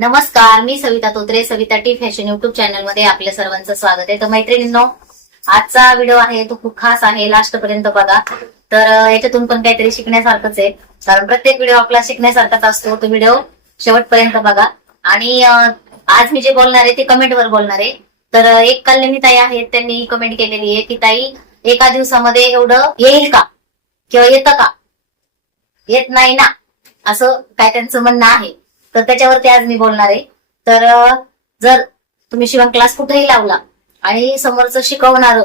नमस्कार मी Savita Totre Savita T fashion YouTube चॅनलमध्ये आपल्या सर्वांचं स्वागत आहे. तर मैत्रिणींनो आजचा व्हिडिओ आहे तो खूप खास आहे लास्ट पर्यंत बघा. तर याच्यातून पण काहीतरी शिकण्यासारखंच आहे. कारण प्रत्येक व्हिडिओ आपला शिकण्यासारखाच असतो तो व्हिडिओ शेवटपर्यंत बघा. आणि आज मी जे बोलणार आहे ते कमेंटवर बोलणार आहे. तर एक कल्याणी ताई आहेत त्यांनी कमेंट केलेली आहे की ताई एका दिवसामध्ये एवढं येईल का? किंवा येतं का? येत नाही ना? असं काय त्यांचं म्हणणं आहे. तर त्याच्यावरती आज मी बोलणार आहे. तर जर तुम्ही शिवण क्लास कुठेही लावला आणि समोरचं शिकवणार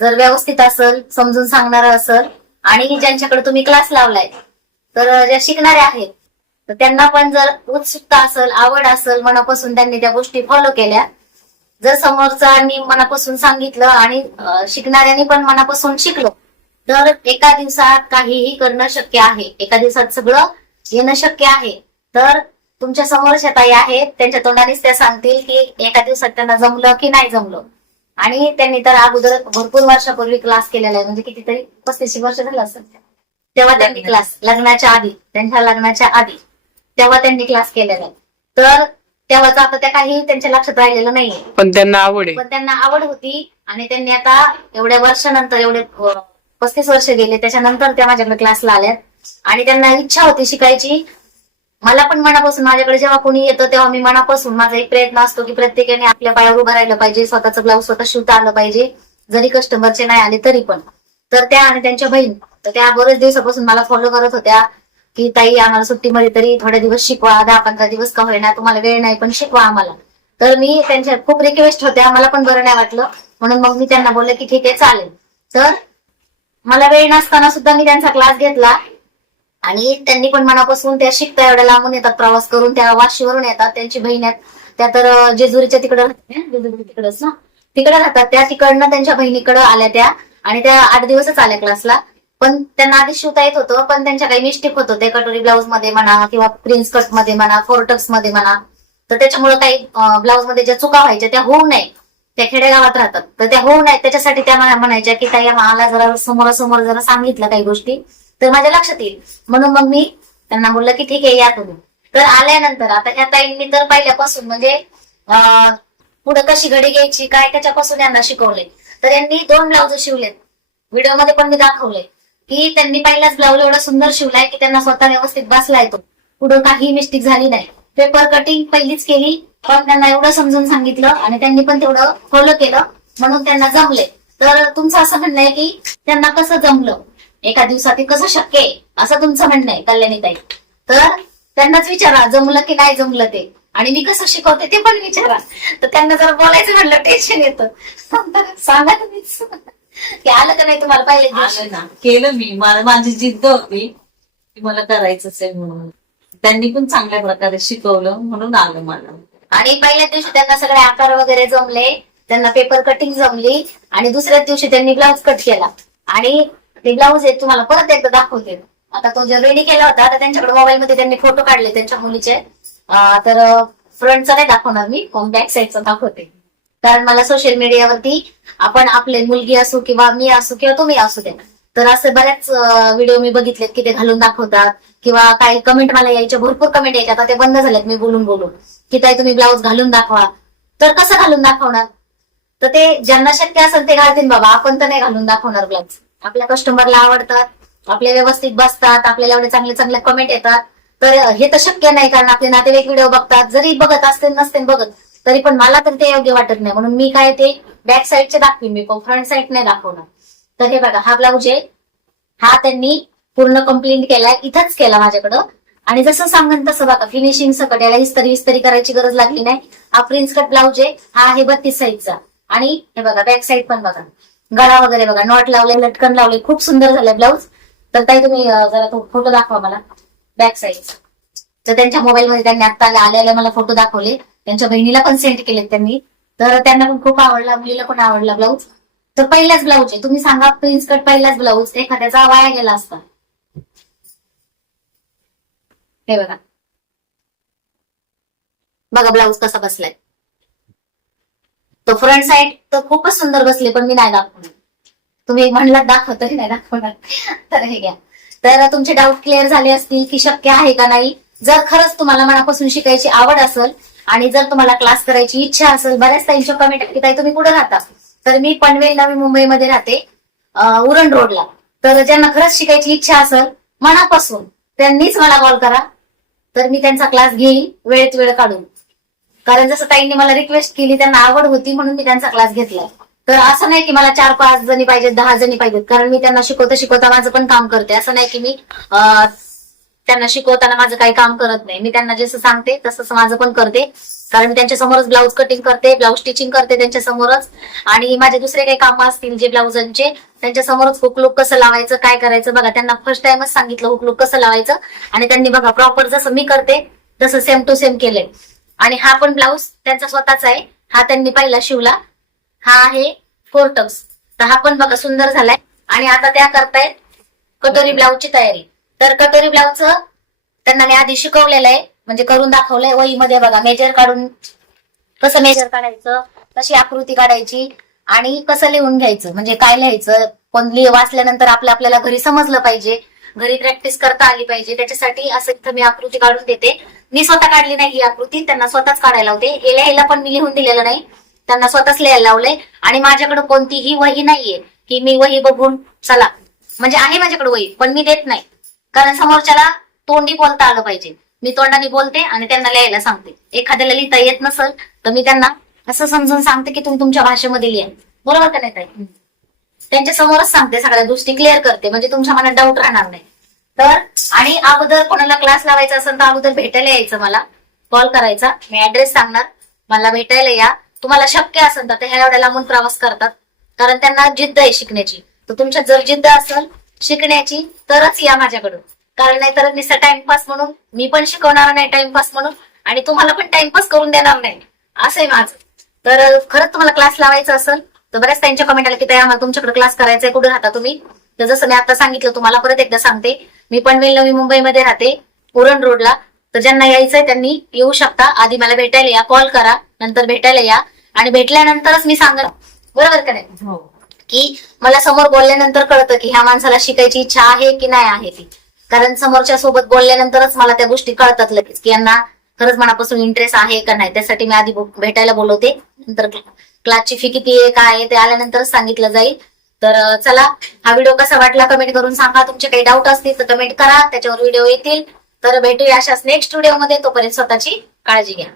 जर व्यवस्थित असेल समजून सांगणार असेल आणि ज्यांच्याकडे तुम्ही क्लास लावलाय तर ज्या शिकणाऱ्या आहेत तर त्यांना पण जर उत्सुकता असेल आवड असेल मनापासून त्यांनी त्या गोष्टी फॉलो केल्या जर समोरच्यांनी मनापासून सांगितलं आणि अं, शिकणाऱ्यांनी पण मनापासून शिकलो तर एका दिवसात काहीही करणं शक्य आहे. एका दिवसात सगळं येणं शक्य आहे. तर तुमच्या समोरच्या ताई आहेत त्यांच्या तोंडानेच त्या सांगतील की एका दिवसात त्यांना जमलं की नाही जमलं. आणि त्यांनी तर अगोदर भरपूर वर्षापूर्वी क्लास केलेला आहे. म्हणजे कितीतरी पस्तीस वर्ष झालं असेल. तेव्हा त्यांनी क्लास लग्नाच्या आधी त्यांच्या लग्नाच्या आधी तेव्हा त्यांनी क्लास केलेला आहे. तर तेव्हाच आता त्या काही त्यांच्या लक्षात राहिलेलं नाहीये. पण त्यांना आवड पण त्यांना आवड होती आणि त्यांनी आता एवढ्या वर्षानंतर एवढे पस्तीस वर्ष गेले त्याच्यानंतर त्या माझ्याकडे क्लासला आल्यात. आणि त्यांना इच्छा होती शिकायची. मला पण मनापासून माझ्याकडे जेव्हा कोणी येतं तेव्हा मी मनापासून माझा एक प्रयत्न असतो की प्रत्येकाने आपल्या पायावर उभं राहिलं पाहिजे स्वतःचं ब्लाऊज स्वतः शिवता आलं पाहिजे जरी कस्टमरचे नाही आले तरी पण. तर त्या आणि त्यांच्या बहीण तर त्या बरेच दिवसापासून मला फॉलो करत होत्या की ताई आम्हाला सुट्टीमध्ये तरी थोडे दिवस शिकवा दहा पंधरा दिवस का होईना तुम्हाला वेळ नाही पण शिकवा आम्हाला. तर मी त्यांच्या खूप रिक्वेस्ट होत्या मला पण बरं नाही वाटलं. म्हणून मग मी त्यांना बोलले की ठीक आहे चालेल. तर मला वेळ नसताना सुद्धा मी त्यांचा क्लास घेतला. आणि त्यांनी पण मनापासून त्या शिकता एवढ्या लांबून येतात प्रवास करून त्या वाशीवरून येतात त्यांची बहीण आहेत. त्या तर जेजुरीच्या तिकडं जेजुरी तिकडच ना. तिकडे राहतात त्या तिकडनं त्यांच्या बहिणीकडे आल्या त्या आणि त्या आठ दिवसच आल्या क्लासला पण त्यांना आधी शिवता येत होतं पण त्यांच्या काही मिस्टेक होत होते. कटोरी ब्लाऊजमध्ये म्हणा किंवा प्रिन्स कटमध्ये म्हणा फोरटक्समध्ये म्हणा. तर त्याच्यामुळे काही ब्लाऊजमध्ये ज्या चुका व्हायच्या त्या होऊ नये त्या खेडेगावात राहतात. तर त्या होऊ नयेत. त्याच्यासाठी त्या म्हणायच्या की ताई मला जरा समोरासमोर जरा सांगितलं काही गोष्टी. तर माझ्या लक्षात येईल. म्हणून मग मी त्यांना बोललं की ठीक आहे या तुम्ही. तर आल्यानंतर आता ह्या ताईंनी तर पहिल्यापासून म्हणजे पुढे कशी घडी घ्यायची काय त्याच्यापासून यांना शिकवले तर यांनी दोन ब्लाउज शिवलेत. व्हिडिओमध्ये पण मी दाखवले की त्यांनी पहिलाच ब्लाऊज एवढा सुंदर शिवलाय की त्यांना स्वतः व्यवस्थित बसला येतो पुढे काही मिस्टेक झाली नाही. पेपर कटिंग पहिलीच केली पण त्यांना एवढं समजून सांगितलं आणि त्यांनी पण तेवढं फॉलो केलं. म्हणून त्यांना जमले तर तुमचं असं म्हणणं आहे की त्यांना कसं जमलं? एका दिवसात हे कसं शक्य आहे? असं तुमचं म्हणणं आहे कल्याणीताई. तर त्यांनाच विचारा जमलं की नाही जमलं ते. आणि मी कसं शिकवते ते पण विचारा. तर त्यांना जर बोलायचं म्हणलं टेन्शन येतं. सांगा तुम्हीच. की आलं का नाही तुम्हाला? आलं ना. केलं मी. मला माझी जिद्द होती की मला करायचंच आहे म्हणून. त्यांनी पण चांगल्या प्रकारे शिकवलं म्हणून आलं मला. आणि पहिल्याच दिवशी त्यांना सगळे आकार वगैरे जमले. त्यांना पेपर कटिंग जमली. आणि दुसऱ्याच दिवशी त्यांनी ब्लाऊज कट केला. आणि ते ब्लाऊज एक तुम्हाला परत एकदा दाखवते आता तो जो रेडी केला होता आता त्यांच्याकडे मोबाईल मध्ये त्यांनी फोटो काढले त्यांच्या मुलीचे. तर फ्रंटचा नाही दाखवणार मी बॅक साईडचा दाखवते. कारण मला सोशल मीडियावरती आपण आपले मुलगी असू किंवा मी असू किंवा तुम्ही असू दे. तर असे बऱ्याच व्हिडिओ मी बघितलेत की ते घालून दाखवतात. किंवा काही कमेंट मला यायच्या भरपूर कमेंट यायच्या आता ते बंद झालेत मी बोलून बोलून. की ताई तुम्ही ब्लाऊज घालून दाखवा. तर कसं घालून दाखवणार? तर ते ज्यांना शक्य असेल ते घालतील बाबा. आपण तर नाही घालून दाखवणार ब्लाऊज आपल्या कस्टमरला आवडतात आपले व्यवस्थित बसतात आपल्याला एवढे चांगले चांगले कमेंट येतात. तर हे तर शक्य नाही कारण आपले नातेवाईक व्हिडिओ बघतात. जरी बघत असते नसते बघत तरी पण मला तर ते योग्य वाटत नाही. म्हणून मी काय ते बॅक साईडचे दाखवीन. मी फ्रंट साईड नाही दाखवणार. तर हे बघा हा ब्लाऊज आहे. हा त्यांनी पूर्ण कंप्लीट केलाय. इथंच केला माझ्याकडं. आणि जसं सांगन तसं बघा फिनिशिंग सकट याला हिस्तरी विस्तरी करायची गरज लागली नाही. हा प्रिन्स कट ब्लाऊज आहे. हा आहे बत्तीस साईजचा आणि हे बघा बॅक साईड पण बघा. गळा वगैरे बघा. नॉट लावले लटकन लावले. खूप सुंदर झालंय ब्लाऊज. तर ताई तुम्ही जरा तो फोटो दाखवा मला. बॅक साईड तर त्यांच्या मोबाईल मध्ये त्यांनी आता आलेले मला फोटो दाखवले. त्यांच्या बहिणीला पण सेंड केलेत त्यांनी. तर त्यांना पण खूप आवडला मुलीला पण आवडला ब्लाऊज. तर पहिलाच ब्लाऊज आहे. तुम्ही सांगा प्रिन्स कट पहिलाच ब्लाऊज. एखाद्याचा वाया गेला असता. हे बघा. बघा ब्लाऊज कसा बसलाय. तो फ्रंट साईड तर खूपच सुंदर बसले पण मी नाही दाखवणार. तुम्ही म्हणलात दाखव तरी नाही दाखवणार. तर हे घ्या. तर तुमचे डाऊट क्लिअर झाले असतील की शक्य आहे का नाही? जर खरंच तुम्हाला मनापासून शिकायची आवड असेल आणि जर तुम्हाला क्लास करायची इच्छा असेल बऱ्याच ताईंच्या कमेंट की ताई तुम्ही कुठे राहता? तर मी पनवेल नवी मुंबईमध्ये राहते उरण रोडला. तर ज्यांना खरंच शिकायची इच्छा असेल मनापासून त्यांनीच मला कॉल करा. तर मी त्यांचा क्लास घेईन वेळेत वेळ काढून. कारण जसं ताईंनी मला रिक्वेस्ट केली त्यांना आवड होती म्हणून मी त्यांचा क्लास घेतलाय. तर असं नाही की मला चार पाच जणी पाहिजेत दहा जणी पाहिजेत कारण मी त्यांना शिकवता शिकवता माझं पण काम करते. असं नाही की मी त्यांना शिकवताना माझं काही काम करत नाही. मी त्यांना जसं सांगते तसंच माझं पण करते. कारण त्यांच्या समोरच ब्लाऊज कटिंग करते ब्लाऊज स्टिचिंग करते त्यांच्या समोरच आणि माझे दुसरे काही कामं असतील जे ब्लाऊजांचे त्यांच्या समोरच हुकलूक कसं लावायचं काय करायचं बघा त्यांना फर्स्ट टाइमच सांगितलं हुकलूक कसं लावायचं. आणि त्यांनी बघा प्रॉपर जसं मी करते तसं सेम टू सेम केलंय. आणि हा पण ब्लाऊज त्यांचा स्वतःचा आहे. हा त्यांनी पहिला शिवला. हा आहे फोरटक्स तर हा पण बघा सुंदर झालाय. आणि आता त्या करतायत कटोरी ब्लाऊजची तयारी. तर कटोरी ब्लाऊज त्यांना मी आधी शिकवलेलं आहे. म्हणजे करून दाखवलंय वहीमध्ये बघा. मेजर काढून कसं मेजर काढायचं कशी आकृती काढायची आणि कसं लिहून घ्यायचं. म्हणजे काय लिहायचं पण लिह वाचल्यानंतर आपलं आपल्याला घरी समजलं पाहिजे. घरी प्रॅक्टिस करता आली पाहिजे. त्याच्यासाठी असं इथं मी आकृती काढून देते. मी स्वतः काढली नाही ही आकृती त्यांना स्वतःच काढायला होते हे लिहायला पण मी लिहून दिलेलं नाही. त्यांना स्वतःच लिहायला लावलंय. आणि माझ्याकडे कोणतीही वही नाहीये की मी वही बघून चला. म्हणजे आहे माझ्याकडे वही पण मी देत नाही. कारण समोरच्याला तोंडी बोलता आलं पाहिजे. मी तोंडाने बोलते आणि त्यांना लिहायला सांगते. एखाद्याला लिहिता येत नसल तर मी त्यांना असं समजून सांगते की तुम्ही तुमच्या भाषेमध्ये लिहा. बरोबर का नाही ताई? त्यांच्या समोरच सांगते सगळ्या गोष्टी क्लिअर करते. म्हणजे तुमच्या मनात डाऊट राहणार नाही. तर आणि अगोदर कोणाला क्लास लावायचा असेल तर अगोदर भेटायला यायचं मला. कॉल करायचा. मी ऍड्रेस सांगणार. मला भेटायला या. तुम्हाला शक्य असेल तर ते ह्या एवढ्या लांबून प्रवास करतात. कारण त्यांना जिद्द आहे शिकण्याची. तर तुमच्या जर जिद्द असेल शिकण्याची तरच या माझ्याकडून. कारण नाही तर नुसतं टाइमपास म्हणून मी पण शिकवणार नाही टाइमपास म्हणून. आणि तुम्हाला पण टाइमपास करून देणार नाही. असं आहे माझं. तर खरंच तुम्हाला क्लास लावायचा असेल तर बऱ्याच त्यांच्या कमेंट आल्या की ताई आम्हाला तुमच्याकडे क्लास करायचा आहे कुठे राहता तुम्ही? तर जसं मी आता सांगितलं तुम्हाला परत एकदा सांगते. मी पनवेल नवी मुंबईमध्ये राहते उरण रोडला. तर ज्यांना यायचंय त्यांनी येऊ शकता. आधी मला भेटायला या कॉल करा नंतर भेटायला या. आणि भेटल्यानंतरच मी सांगत बरोबर का नाही? हो. की मला समोर बोलल्यानंतर कळतं की ह्या माणसाला शिकायची इच्छा आहे की नाही आहे ती. कारण समोरच्या सोबत बोलल्यानंतरच मला त्या गोष्टी कळतात लगेच की यांना खरंच मनापासून इंटरेस्ट आहे का नाही. त्यासाठी मी आधी भेटायला बोलवते. नंतर क्लासची फी किती आहे काय आहे ते आल्यानंतरच सांगितलं जाईल. तर चला हा व्हिडिओ कसा वाटला कमेंट करून सांगा. तुमचे काही डाऊट असतील तर कमेंट करा. त्याच्यावर व्हिडिओ येतील. तर भेटूया अशाच नेक्स्ट व्हिडिओमध्ये तोपर्यंत स्वतःची काळजी घ्या.